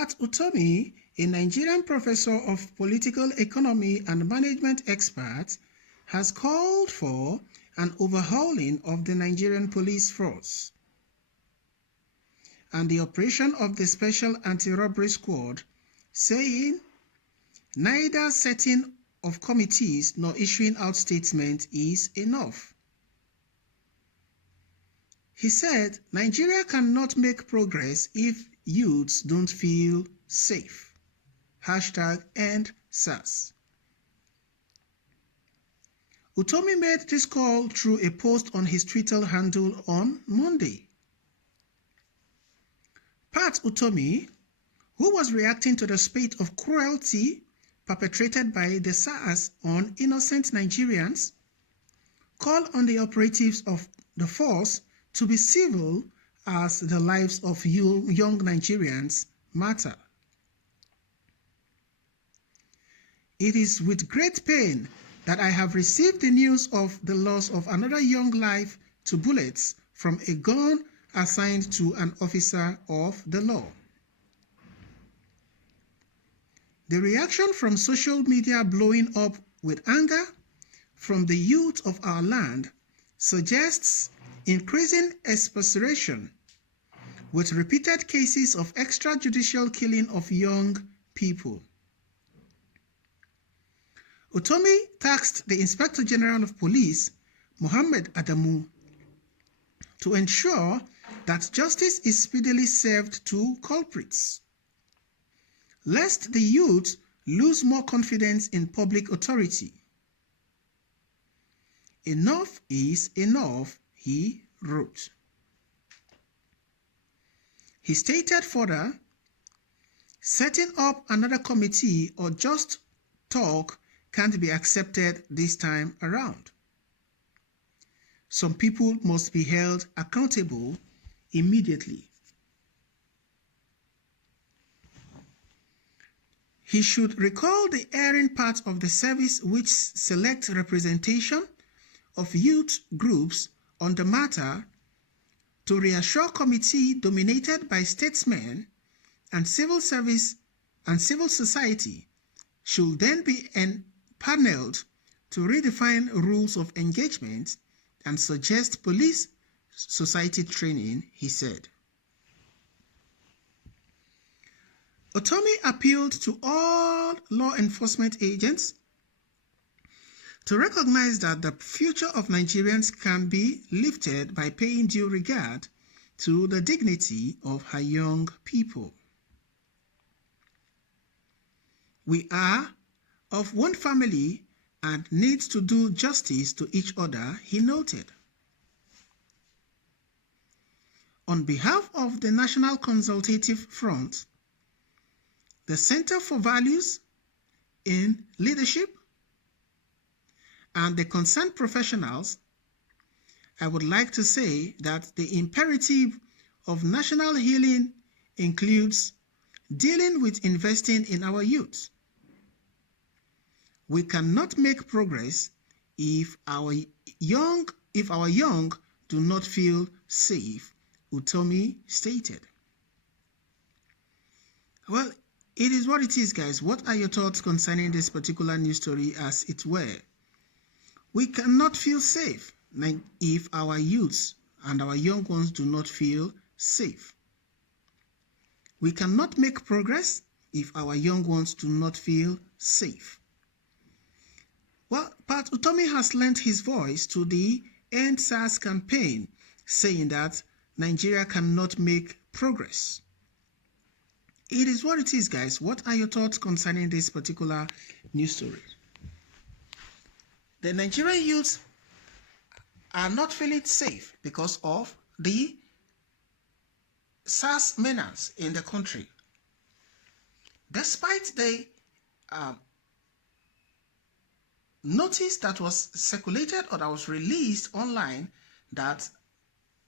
Pat Utomi, a Nigerian professor of political economy and management expert, has called for an overhauling of the Nigerian police force and the operation of the Special Anti-Robbery Squad, saying neither setting of committees nor issuing out statements is enough. He said, Nigeria cannot make progress if youths don't feel safe. #EndSARS. Utomi made this call through a post on his Twitter handle on Monday. Pat Utomi, who was reacting to the spate of cruelty perpetrated by the SARS on innocent Nigerians, called on the operatives of the force to be civil as the lives of young Nigerians matter. It is with great pain that I have received the news of the loss of another young life to bullets from a gun assigned to an officer of the law. The reaction from social media blowing up with anger from the youth of our land suggests increasing exasperation with repeated cases of extrajudicial killing of young people. Utomi tasked the Inspector General of Police, Mohammed Adamu, to ensure that justice is speedily served to culprits, lest the youth lose more confidence in public authority. Enough is enough, he wrote. He stated further, setting up another committee or just talk can't be accepted this time around. Some people must be held accountable immediately. He should recall the erring part of the service which select representation of youth groups on the matter to reassure committee dominated by statesmen and civil service and civil society should then be empaneled to redefine rules of engagement and suggest police society training, he said. Utomi appealed to all law enforcement agents to recognize that the future of Nigerians can be lifted by paying due regard to the dignity of her young people. We are of one family and need to do justice to each other, he noted. On behalf of the National Consultative Front, the Center for Values in Leadership, and the concerned professionals, I would like to say that the imperative of national healing includes dealing with investing in our youth. We cannot make progress if our young do not feel safe, Utomi stated. Well, it is what it is, guys. What are your thoughts concerning this particular news story as it were? We cannot feel safe if our youths and our young ones do not feel safe. We cannot make progress if our young ones do not feel safe. Well, Pat Utomi has lent his voice to the End SARS campaign, saying that Nigeria cannot make progress. It is what it is, guys. What are your thoughts concerning this particular news story? The Nigerian youths are not feeling safe because of the SARS menace in the country. Despite the notice that was circulated or that was released online that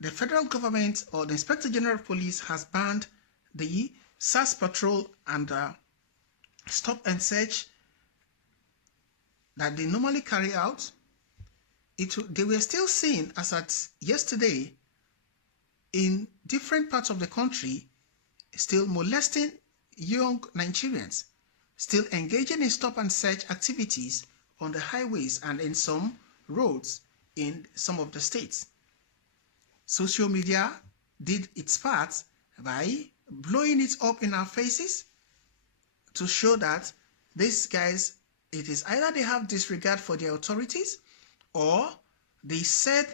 the federal government or the Inspector General of Police has banned the SARS patrol and stop and search that they normally carry out, they were still seen as at yesterday in different parts of the country, still molesting young Nigerians still engaging in stop and search activities on the highways and in some roads in some of the states. Social media did its part by blowing it up in our faces to show that these guys, it is either they have disregard for their authorities or they said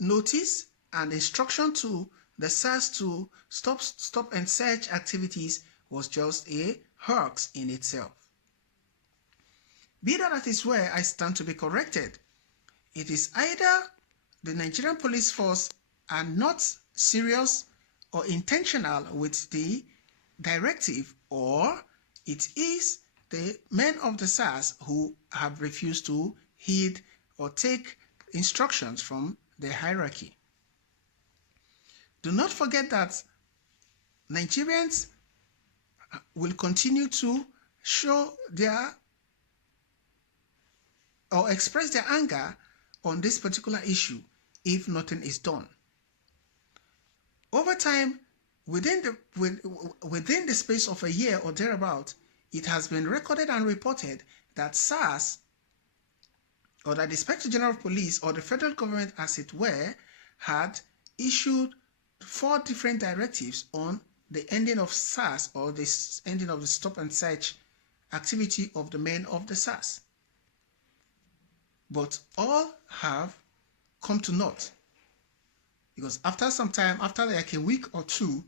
notice and instruction to the SARS to stop and search activities was just a hoax in itself. Be that as where I stand to be corrected. It is either the Nigerian police force are not serious or intentional with the directive, or it is the men of the SARS who have refused to heed or take instructions from the hierarchy. Do not forget that Nigerians will continue to show their or express their anger on this particular issue if nothing is done. Over time, within the space of a year or thereabout, it has been recorded and reported that SARS, or that the Inspector General of Police, or the federal government as it were, had issued 4 different directives on the ending of SARS, or the ending of the stop and search activity of the men of the SARS. But all have come to naught, because after some time, after like a week or two,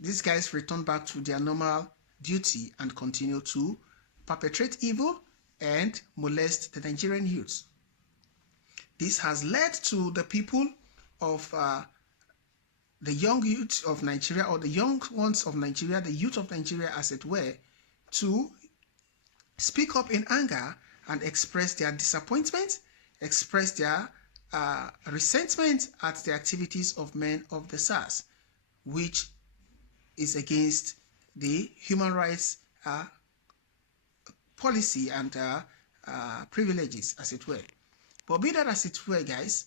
these guys return back to their normal duty and continue to perpetrate evil and molest the Nigerian youths. This has led to the people of the young youth of Nigeria, or the young ones of Nigeria, the youth of Nigeria as it were, to speak up in anger and express their disappointment, express their resentment at the activities of men of the SARS, which is against the human rights policy and privileges, as it were. But be that as it were, guys,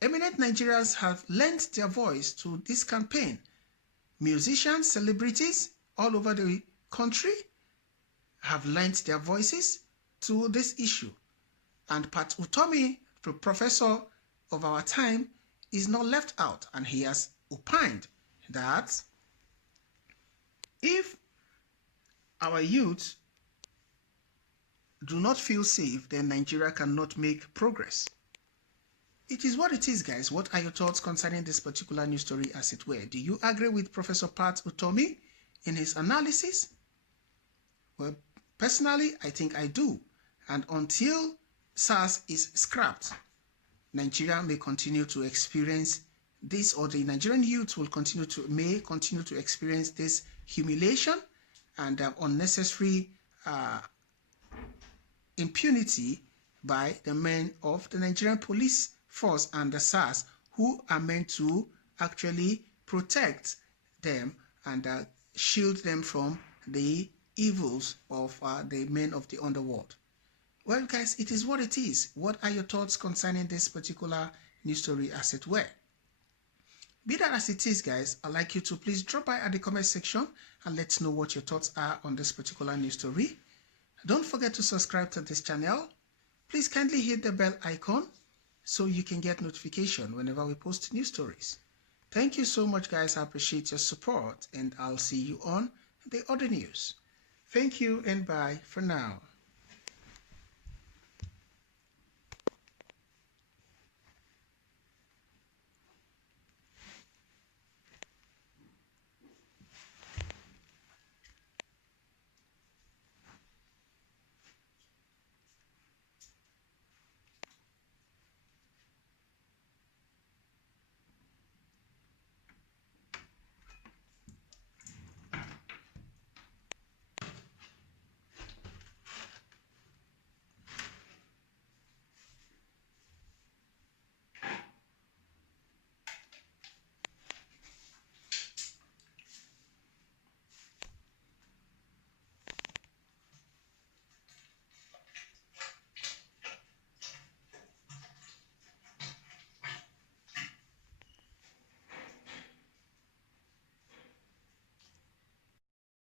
eminent Nigerians have lent their voice to this campaign. Musicians, celebrities all over the country have lent their voices to this issue. And Pat Utomi, the professor of our time, is not left out, and he has opined that if our youth do not feel safe, then Nigeria cannot make progress. It is what it is, guys. What are your thoughts concerning this particular news story, as it were? Do you agree with Professor Pat Utomi in his analysis? Well, personally, I think I do. And until SARS is scrapped, Nigeria may continue to experience this, or the Nigerian youth will may continue to experience this humiliation and unnecessary impunity by the men of the Nigerian police force and the SARS, who are meant to actually protect them and shield them from the evils of the men of the underworld. Well, guys, it is what it is. What are your thoughts concerning this particular news story, as it were? Be that as it is, guys, I'd like you to please drop by at the comment section and let us know what your thoughts are on this particular news story. Don't forget to subscribe to this channel. Please kindly hit the bell icon so you can get notification whenever we post new stories. Thank you so much, guys. I appreciate your support, and I'll see you on the other news. Thank you and bye for now.